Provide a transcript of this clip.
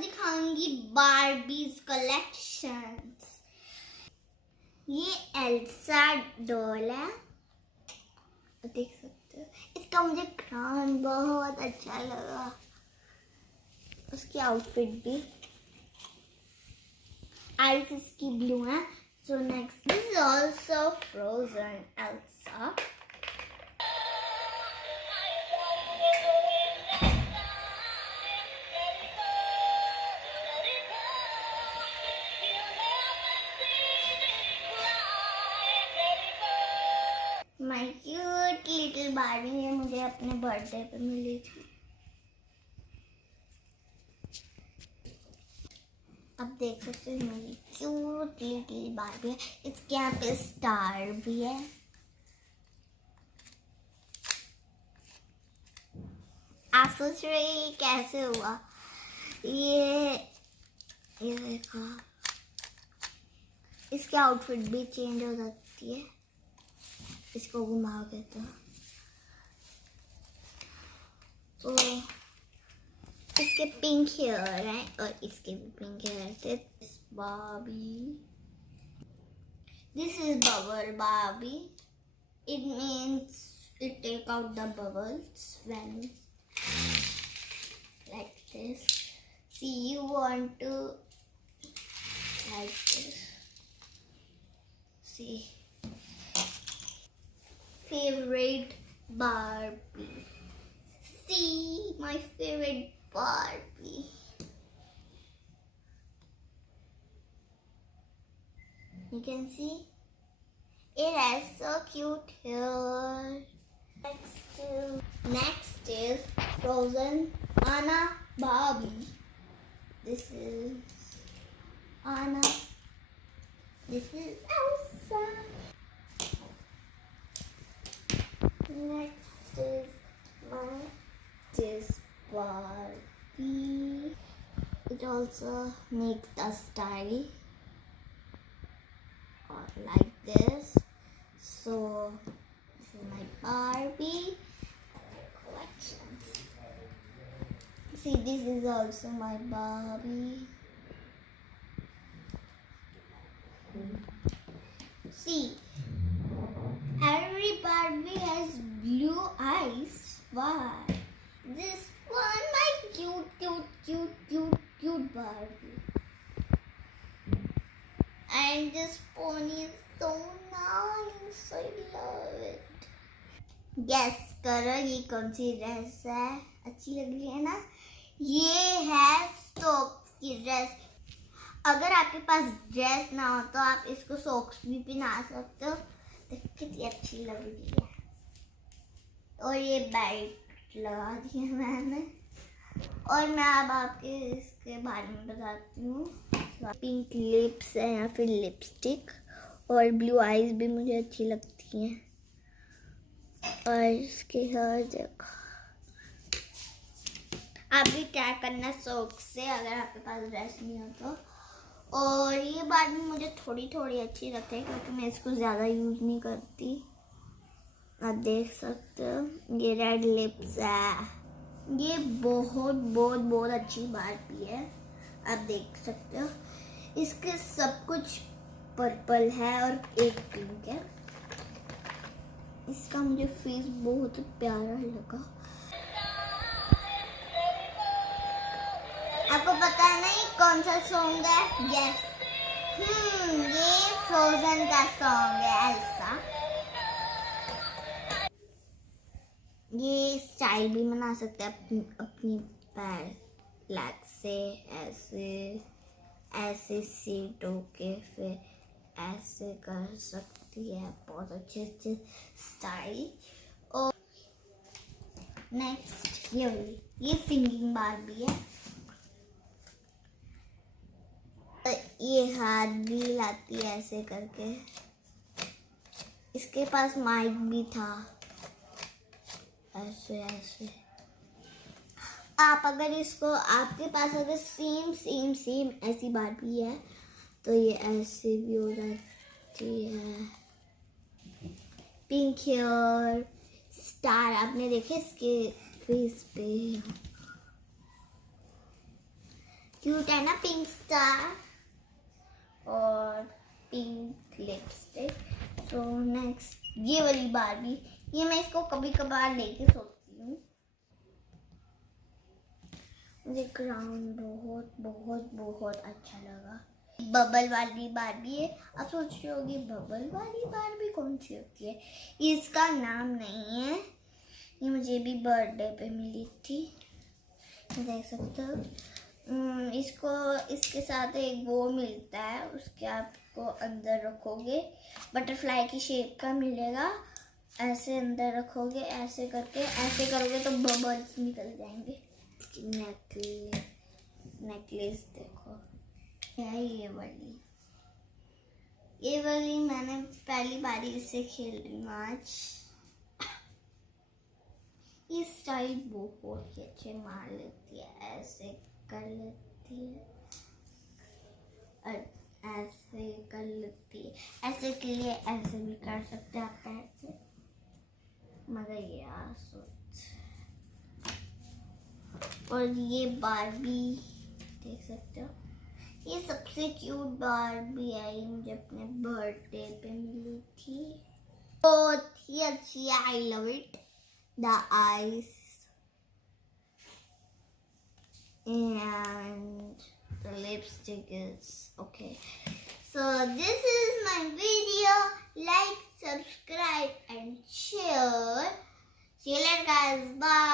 दिखाऊंगी बार्बीज कलेक्शंस। ये Elsa doll है, देख सकते हो। इसका मुझे क्राउन बहुत अच्छा लगा, उसकी आउटफिट भी। आईज इसकी ब्लू है। So next this is also frozen Elsa. My cute little Barbie, ये मुझे अपने बर्थडे पे मिली थी। अब देख सकते हो मेरी क्यूट लिटिल बार्बी है। इसके यहाँ पे स्टार भी है। आप सोच रहे हैं कैसे हुआ ये देखो, इसकी आउटफिट भी चेंज हो जाती है इसको घुमाओगे तो इसके पिंक हेयर है और इसके भी पिंक हेयर थे। Barbie, this is bubble Barbie. It means it take out the bubbles when like this. See, you want to like this. See, favorite Barbie. See, my favorite Barbie. You can see it has so cute hair. Next is Frozen Anna Barbie. This is Anna. This is Elsa. Next is Barbie. It also makes the style or like this. So this is my Barbie collections. See, this is also my Barbie. See, every Barbie has blue eyes. Why? This one, my cute Barbie. And this pony is so nice. I love it. Guess करो ये कौन सी dress है? अच्छी लग रही है ना? ये है सॉक्स की ड्रेस। अगर आपके पास ड्रेस ना हो तो आप इसको सॉक्स भी पहना सकते हो। देखो कितनी अच्छी लग रही है। और ये बेल्ट लगा दी है मैंने। और मैं अब आपके इसके बारे में बताती हूँ। पिंक लिप्स है या फिर लिपस्टिक, और ब्लू आईज भी मुझे अच्छी लगती हैं। और इसके हेयर देखो। आप भी ट्राई करना सॉक्स से अगर आपके पास ड्रेस नहीं हो तो। और ये बात भी मुझे थोड़ी थोड़ी अच्छी लगती है क्योंकि मैं इसको ज़्यादा यूज़ नहीं करती। आप देख सकते हो ये रेड लिप्स है। ये बहुत अच्छी बार्बी है, आप देख सकते हो। इसके सब कुछ पर्पल है और एक पिंक है। इसका मुझे फेस बहुत प्यारा लगा। आपको पता है ना ये कौन सा सॉन्ग है? यस, ये फ्रोजन का सॉन्ग है एल्सा। ये स्टाइल भी बना सकते हैं अपनी पैर लेग से, ऐसे सीट होके फिर ऐसे कर सकती है। बहुत अच्छे स्टाइल। और नेक्स्ट ये सिंगिंग बार्बी है। ये हाथ भी लाती है ऐसे करके। इसके पास माइक भी था ऐसे। आप अगर इसको आपके पास अगर सेम ऐसी बार्बी है तो ये ऐसे भी हो जाती है। पिंक हेयर, स्टार आपने देखे इसके फेस पे। क्यूट है ना पिंक स्टार और पिंक लिपस्टिक। सो नेक्स्ट ये वाली बार्बी, ये मैं इसको कभी कभार लेके सोचती हूँ। मुझे क्राउन बहुत बहुत बहुत अच्छा लगा। बबल वाली बार्बी है। अब सोच रही होगी बबल वाली बार्बी कौन सी होती है। इसका नाम नहीं है, ये मुझे भी बर्थडे पे मिली थी, देख सकते हो। इसको इसके साथ एक वो मिलता है, उसके आपको अंदर रखोगे, बटरफ्लाई की शेप का मिलेगा। ऐसे अंदर रखोगे, ऐसे करके ऐसे करोगे तो बबल्स निकल जाएंगे। नेकलेस देखो, है ये वाली मैंने पहली बारी इससे खेल रही हूँ आज। ये स्टाइल बहुत ही अच्छे मार लेती है, ऐसे कर लेती है और ऐसे कर लेती है। ऐसे के लिए ऐसे भी कर सकते हैं आप पैर से, मगर ये सोच। और ये बार्बी देख सकते हो, ये सबसे क्यूट बार्बी आई मुझे अपने बर्थडे पे मिली थी, बहुत ही अच्छी है। I love it. The eyes and the lipstick is okay. So this is my video. Like, subscribe and share. See you later guys. Bye.